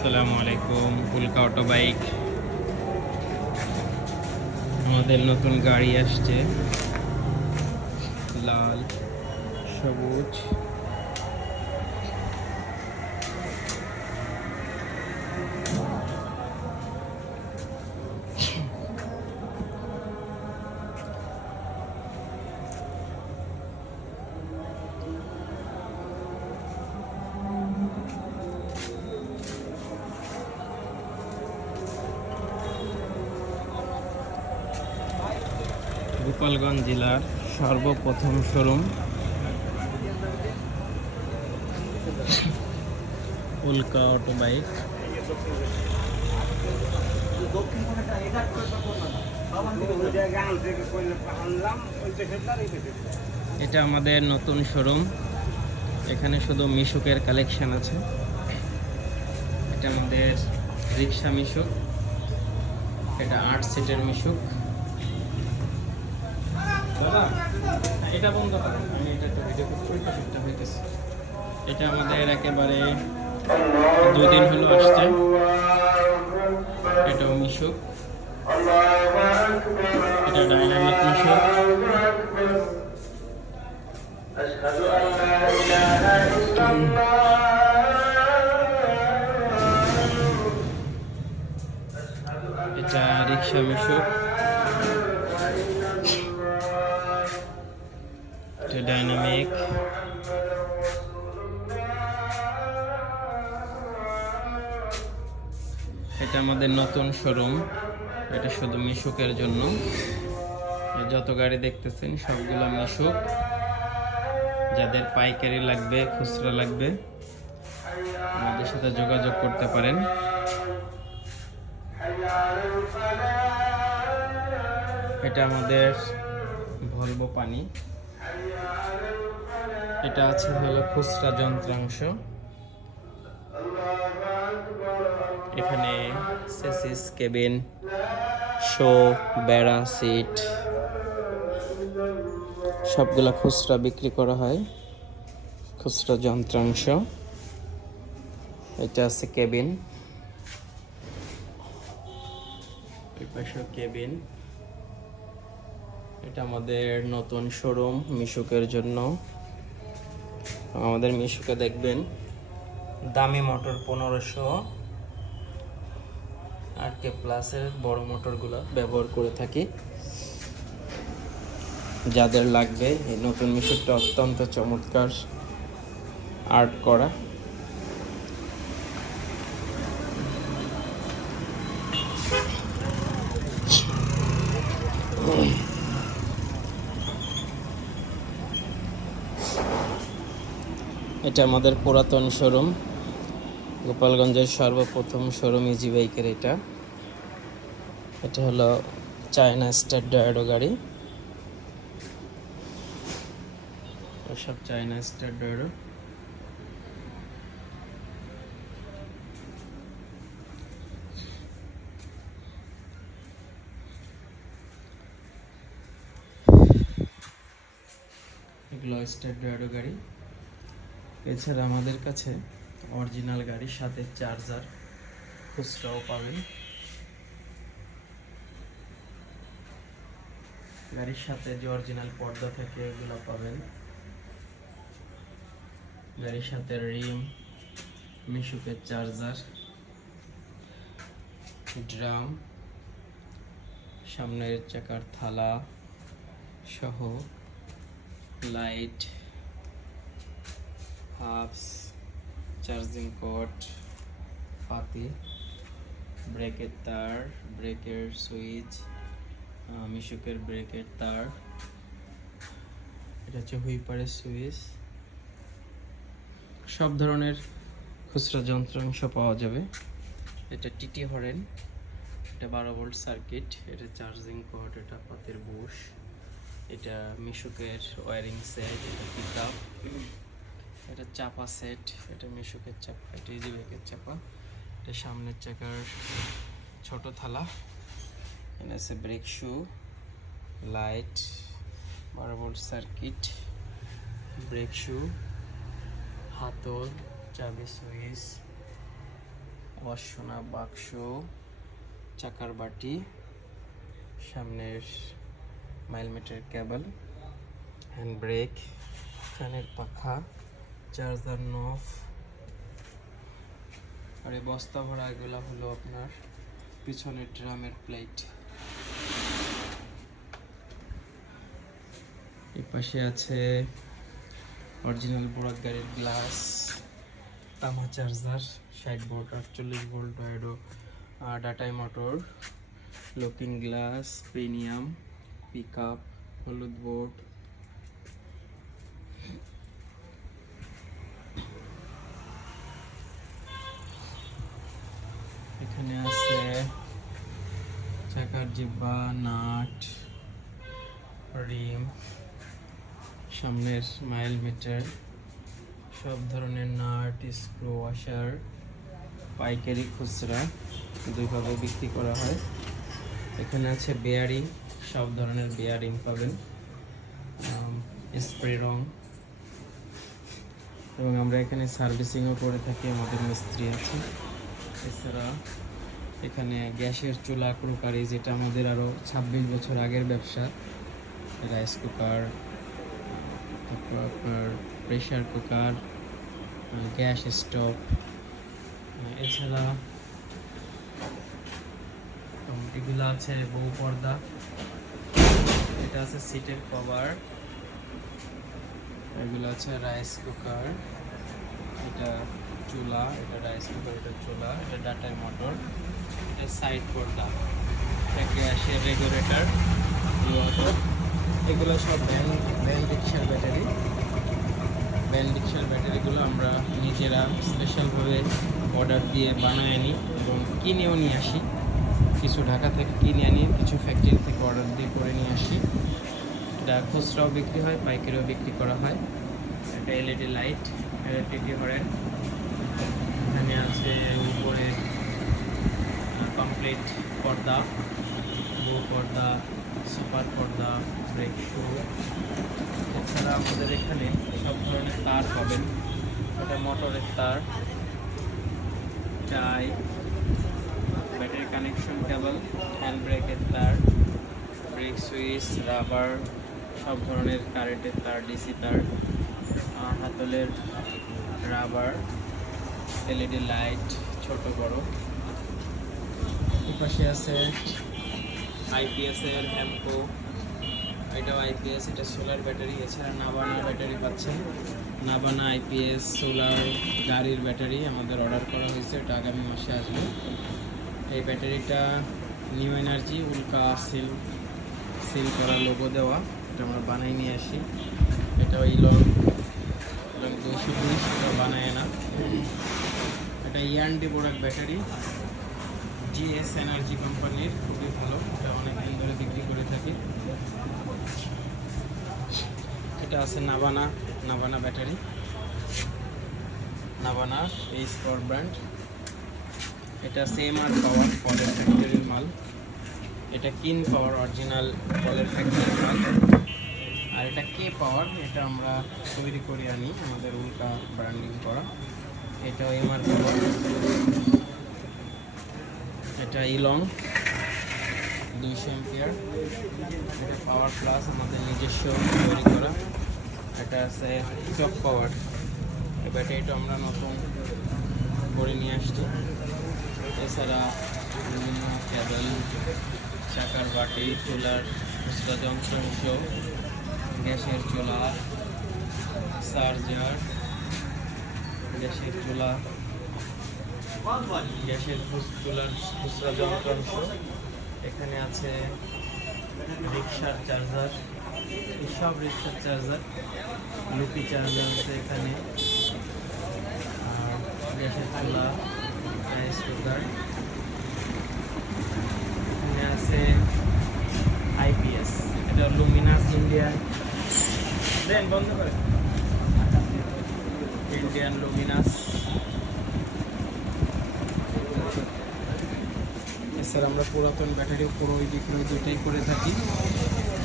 আসসালামু আলাইকুম। ফুলকা অটো বাইক, আমাদের নতুন গাড়ি আসছে, লাল সবুজ। গোপালগঞ্জ জেলার সর্বপ্রথম শোরুম ফুলকা অটো বাইক। এটা আমাদের নতুন শোরুম। এখানে শুধু মিশুকের কালেকশন আছে। এটা আমাদের রিক্সা মিশুক, এটা 8 সিটের মিশুক। দাদা এটা বন্ধ করুন, আমি এটা তো ভিডিও করতে হইতেছে। এটা আমাদের একেবারে 2 দিন হলো আসছে। এটাও মিশুক, এটা ডাইনামিক মিশুক। এটা রিক্সা মিশুক, এটা ডাইনামিক। এটা আমাদের নতুন শোরুম, এটা শুধু মিশুকের জন্য। যত গাড়ি দেখতেছেন সবগুলো মিশুক। যাদের পাইকারি লাগবে, খুচরা লাগবে, আমাদের সাথে যোগাযোগ করতে পারেন। এটা আমাদের ভলভো পানি। এটা আছে হলো খুচরা যন্ত্রাংশ। এখানে চেসিস, কেবিন, শো, বেড়া, সিট সবগুলা খুচরা বিক্রি করা হয়, খুচরা যন্ত্রাংশ। এটা আছে কেবিন, এই পাশে কেবিন। এটা আমাদের নতুন শোরুম মিশুকের জন্য। আমাদের মিশুকে দেখবেন দামি মোটর 1500 RK প্লাসের বড় মোটরগুলো ব্যবহার করে থাকি। যাদের লাগবে এই নতুন মিশুকটা অত্যন্ত চমৎকার আর্ট করা। এটা আমাদের পুরাতন শোরুম, গোপালগঞ্জের সর্বপ্রথম শোরুম ইজি বাইকের। এটা হলো চায়না স্টার ডায়োডো গাড়ি, সব চায়না স্টার ডায়োডো। এগুলো স্টার ডায়োডো গাড়ি। এছাড়া আমাদের কাছে অরিজিনাল গাড়ির সাথে চার্জার খুচরাও পাবেন। গাড়ির সাথে যে অরিজিনাল পর্দা থাকে এগুলো পাবেন। গাড়ির সাথে রিম, মিশুকের চার্জার, ড্রাম, সামনের চাকার থালা সহ লাইট, হাবস, চার্জিং কর্ড, পাতি, ব্রেকের তার, ব্রেকের সুইচ, মিশুকের ব্রেকের তার। এটা হচ্ছে হুইপারের সুইচ। সব ধরনের খুচরা যন্ত্রাংশ পাওয়া যাবে। এটা টিটি হরেন, এটা 12 ভোল্ট সার্কিট, এটা চার্জিং কর্ড, এটা পাতের বুশ, এটা মিশুকের ওয়্যারিং সেট, এটা পিকআপ, এটা চাপা সেট, এটা মিশুকের চাপা, এটা ইজি বাইকের চাপা, এটা সামনের চাকার ছোট থালা, এখানে আছে brake shoe, light, 12 volt circuit, brake shoe, হাতল, চাবি সুইচ, অসোনা বাক্স, চাকার বাটি, সামনের মাইলমিটার কেবল, হ্যান্ড ব্রেক, ফ্যানের পাখা, চার্জার নফ। আর এই বস্তা ভরা এগুলো হলো আপনার পিছনের ড্রামের প্লেট। এই পাশে আছে অরিজিনাল বোরাক গাড়ির গ্লাস, তামা চার্জার, 60 ভোল্ট 48 ভোল্ট ডায়োডো, ডাটাই motor, looking glass, premium, pick up, হলুদ বোর্ড। এখানে আছে চাকার জিব্বা, নাট, রিম, সামনের মাইল মিটার, সব ধরনের নাট, স্ক্রু, ওয়াশার, পাইকারি খুচরা দুইভাবে বিক্রি করা হয়। এখানে আছে বেয়ারিং, সব ধরনের বেয়ারিং পাবেন, স্প্রে রং, এবং আমরা এখানে সার্ভিসিংও করে থাকি, আমাদের মিস্ত্রি আছে। এছাড়া এখানে গ্যাসের চুলা, ক্রোকারি, যেটা আমাদের আরও 26 বছর আগের ব্যবসা, রাইস কুকার, তারপর আপনার প্রেশার কুকার, গ্যাস স্টোভ। এছাড়া এগুলো আছে বউ পর্দা, এটা আছে সিটের কভার, এগুলো আছে রাইস কুকার, এটা চুলা, এটা রাইস কুকার, এটা চুলা, এটা ডাটাই মোটর, এটা সাইড পর্দা, এটা গ্যাসের রেগুলেটর, এগুলো সব ভ্যান রিক্সার ব্যাটারি। ভ্যান রিক্সার ব্যাটারিগুলো আমরা নিজেরা স্পেশালভাবে অর্ডার দিয়ে বানায় আনি এবং কিনেও নিয়ে আসি। কিছু ঢাকা থেকে কিনে আনি, কিছু ফ্যাক্টরি থেকে অর্ডার দিয়ে করে নিয়ে আসি। এটা খুচরাও বিক্রি হয়, পাইকারিও বিক্রি করা হয়। এটা এলইডি লাইট, এটা টিভি হরেন। এখানে আছে উপরে কমপ্লিট পর্দা, বউ পর্দা, সুপার পর্দা, ব্রেক শু। এছাড়া আমাদের এখানে সব ধরনের তার পাবেন, এটা মোটরের তার, টাই, ব্যাটারি কানেকশন কেবল, হ্যান্ড ব্রেকের তার, ব্রেক সুইচ, রাবার, সব ধরনের কারেন্টের তার, ডিসি তার, হাতলের রাবার, এলইডি লাইট, ছোট বড়। পাশে আছে আইপিএস এর হ্যাম্পো, এটাও আইপিএস, এটা সোলার ব্যাটারি। এছাড়া নাবানা ব্যাটারি পাচ্ছেন, নাবানা আইপিএস সোলার গাড়ির ব্যাটারি আমাদের অর্ডার করা হয়েছে, এটা আগামী মাসে আসবে। এই ব্যাটারিটা নিউ এনার্জি উল্কা সিল করা লোগো দেওয়া, এটা আমরা বানাই নিয়ে আসি। এটা ইলং 220 এটা বানায় না। এটা ইয়ান্ডি বোরাক ব্যাটারি, জিএস এনার্জি কোম্পানির, খুবই ভালো, এটা অনেক দিন ধরে বিক্রি করে থাকি। এটা আছে নাবানা ব্যাটারি, নাবানা এইচ পাওয়ার ব্র্যান্ড। এটা সেমআর পাওয়ার, ফলের ফ্যাক্টরির মাল। এটা কিন পাওয়ার, অরিজিনাল ফলের ফ্যাক্টরির মাল। আর এটা কে পাওয়ার, এটা আমরা তৈরি করে আনি, আমাদের উল্কা ব্র্যান্ডিং করা। এটা এমআর পাওয়ার। এটা ইলং 200 এম্পিয়ার, এটা পাওয়ার প্লাস, আমাদের নিজস্ব তৈরি করা। এটা আছে চক পাওয়ার, এই ব্যাটারিটা আমরা নতুন করে নিয়ে আসছি। এছাড়া বিভিন্ন কেবল, চাকার বাটি, চুলার খুচরা যন্ত্রাংশ, গ্যাসের চুলা, চার্জার, গ্যাসের চুলা, গ্যাসের চুলার খুচরা যন্ত্রাংশ। এখানে আছে রিক্সার চার্জার, সব রিক্সার চার্জার, লুপি চার্জার আছে এখানে, আর গ্যাসের চুলা, রাইস কুকার। এখানে আছে আইপিএস, এটা লুমিনাস ইন্ডিয়ান, বন্ধ করে ইন্ডিয়ান লুমিনাস। এছাড়া আমরা পুরাতন ব্যাটারি ক্রয় বিক্রয় দুটোই করে থাকি।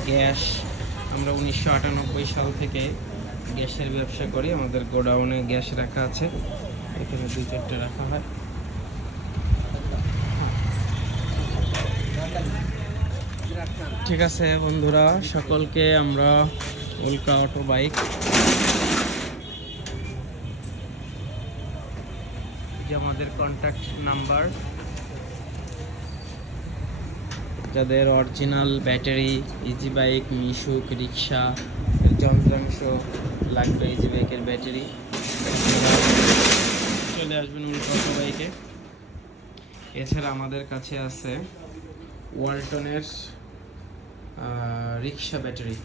গ্যাস আমরা 1998 সাল থেকে গ্যাসের ব্যবসা করি, আমাদের গোডাউনে গ্যাস রাখা আছে, এখানে 2-4টে রাখা হয়। ঠিক আছে বন্ধুরা, সকলকে আমরা উল্কা অটো বাইক, যে আমাদের কন্ট্যাক্ট নাম্বার, যাদের অরিজিনাল ব্যাটারি ইজি বাইক, মিশুক, রিক্সা, যন্ত্রাংশ লাগবে, ইজি বাইকের ব্যাটারি, চলে আসবেন উল্কা অটো বাইকে। এছাড়া আমাদের কাছে আছে ওয়ালটনের রিক্সা ব্যাটারি,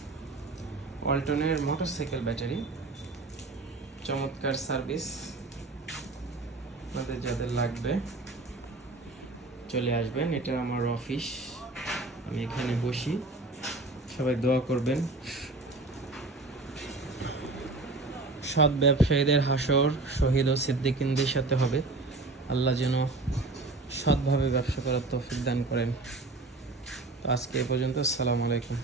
ওয়ালটনের মোটরসাইকেল ব্যাটারি, চমৎকার সার্ভিস। আপনাদের যাদের লাগবে চলে আসবেন। এটা আমার অফিস, আমি এখানে বসি। সবাই দোয়া করবেন, সৎ ব্যবসায়ীদের হাসর শহীদ ও সিদ্দিকিনদের সাথে হবে। আল্লাহ যেন সৎভাবে ব্যবসা করার তৌফিক দান করেন। তো আজকে এ পর্যন্ত, আসসালামু আলাইকুম।